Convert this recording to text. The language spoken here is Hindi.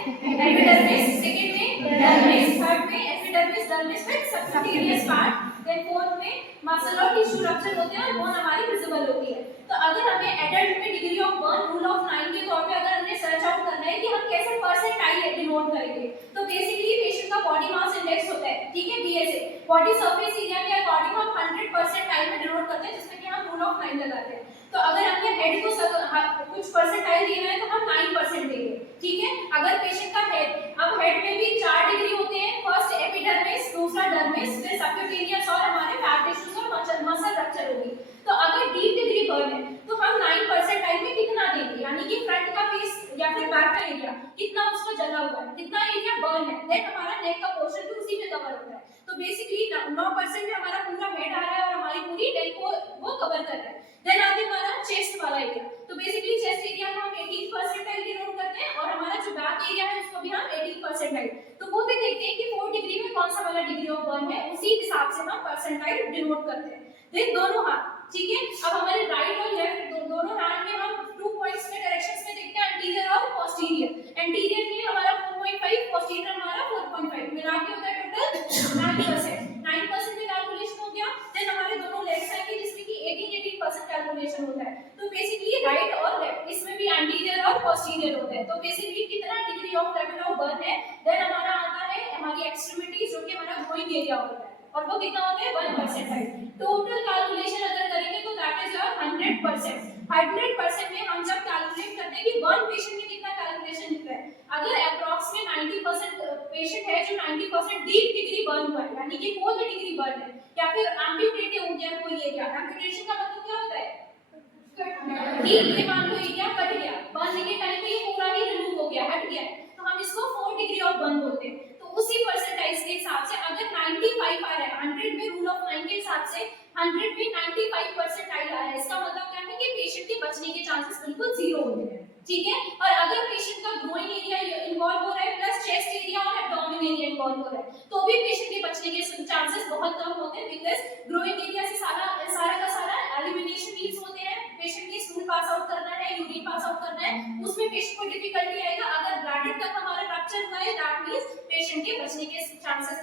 एपिडर्मिस, सेकंड में डर्मिस, थर्ड में एपिडर्मिस, डर्मिस में सबक्यूटेनियस पार्ट, देन फोर्थ में मसल और टिश्यू रप्चर होते हैं और बोन हमारी विजिबल होती है। तो अगर हमें एडल्ट में degree of burn rule of 9 के तौर पे अगर हमने सर्च आउट करना है कि हम कैसे परसेंटाइल डिनोट करेंगे, तो बेसिकली पेशेंट का बॉडी मास इंडेक्स होता है, ठीक है, बीएसए, बॉडी सरफेस एरिया के अकॉर्डिंग हम 100 परसेंटाइल में डिनोट करते हैं, जिसमें कि हम रूल ऑफ 9 लगाते हैं। तो अगर हमने हेड को कुछ परसेंटाइल देना है तो हम 9% देंगे, ठीक है। अगर पेशेंट का हेड, अब हेड में भी 4 डिग्री होते हैं, फर्स्ट एपिडर्मिस, दूसरा डर्मिस, फिर सबक्यूटेनियस और हमारे फैट टिश्यूज और मसल रप्चर होगी। तो अगर डीप डिग्री बर्न है तो हम 9% टाइम में कितना देंगे, यानी कि फ्रंट का फेस या फिर बैक का एरिया कितना उसका जला हुआ है, कितना एरिया बर्न है, देन हमारा नेक का पोर्शन भी उसी में कवर होता है। तो बेसिकली 9% में हमारा पूरा हेड आ रहा है और हमारी पूरी नेक को वो कवर कर रहा है। देन आगे हमारा चेस्ट वाला एरिया, तो बेसिकली चेस्ट एरिया को हम 18% डिनोट करते हैं और हमारा जो बैक एरिया है उसको भी हम 18%, तो वो भी देखते हैं कि 4 डिग्री में कौन सा वाला डिग्री ऑफ बर्न है, उसी हिसाब से हम परसेंटाइल डिनोट करते हैं। देन दोनों हाथ, ठीक है, अब हमारे राइट और लेफ्ट दोनों हैंड में हम 2 पॉइंट्स के डायरेक्शंस में देखते हैं, एंटीरियर और पोस्टीरियर। एंटीरियर में हमारा 4.5, पोस्टीरियर हमारा 4.5, मिला के होता है टोटल 9%। 9% में कैलकुलेशन हो गया। देन हमारे दोनों लेग्स आएंगे जिसमें कि 18% कैलकुलेशन होता है। तो बेसिकली राइट और लेफ्ट इसमें भी एंटीरियर और पोस्टीरियर होता है। तो बेसिकली कितना degree of level of burn है, देन हमारा आता है हमारी एक्सट्रीमिटीज जो कि हमारा ग्रोइंग एरिया होता है, और वो कितना होता है 1%। टोटल कैलकुलेशन अगर करेंगे तो दैट इज योर 100%। 100% में हम जब कैलकुलेट करते हैं कि वन पेशेंट में कितना कैलकुलेशन निकला है, अगर अप्रॉक्स में 90% पेशेंट है जो 90% डीप डिग्री बर्न हुआ है, यानी कि 4 डिग्री बर्न है, या फिर एम्प्यूटेड हो गया कोई एरिया, एम्प्यूटेशन का मतलब क्या होता है, डीप ये मान लो एरिया कट गया, बर्न के टाइम पे ये पूरा ही रिमूव हो गया, हट गया, तो हम इसको 4 डिग्री ऑफ बर्न बोलते हैं। तो उसी परसेंटाइज के हिसाब से अगर 95 आ रहा है, 100 में रूल ऑफ 9 के हिसाब से 100 में 95% आ रहा है, इसका मतलब क्या है कि पेशेंट के बचने के चांसेस बिल्कुल जीरो होते हैं, ठीक है। और अगर पेशेंट का ग्रोइंग एरिया इन्वॉल्व हो रहा है प्लस चेस्ट एरिया और एब्डोमेन एरिया इन्वॉल्व हो रहा है, तो भी पेशेंट के बचने के चांसेस बहुत कम होते हैं, बिकॉज़ ग्रोइंग एरिया से सारा का सारा एलिमिनेशन नीड्स होते हैं। पेशेंट की स्टूल पास आउट करना है, यूरिन पास आउट करना है, उसमें पेशेंट को डिफिकल्टी आएगा। अगर ब्लैडर तक हमारा रप्चर हुआ है, दैट मींस पेशेंट के बचने के चांसेस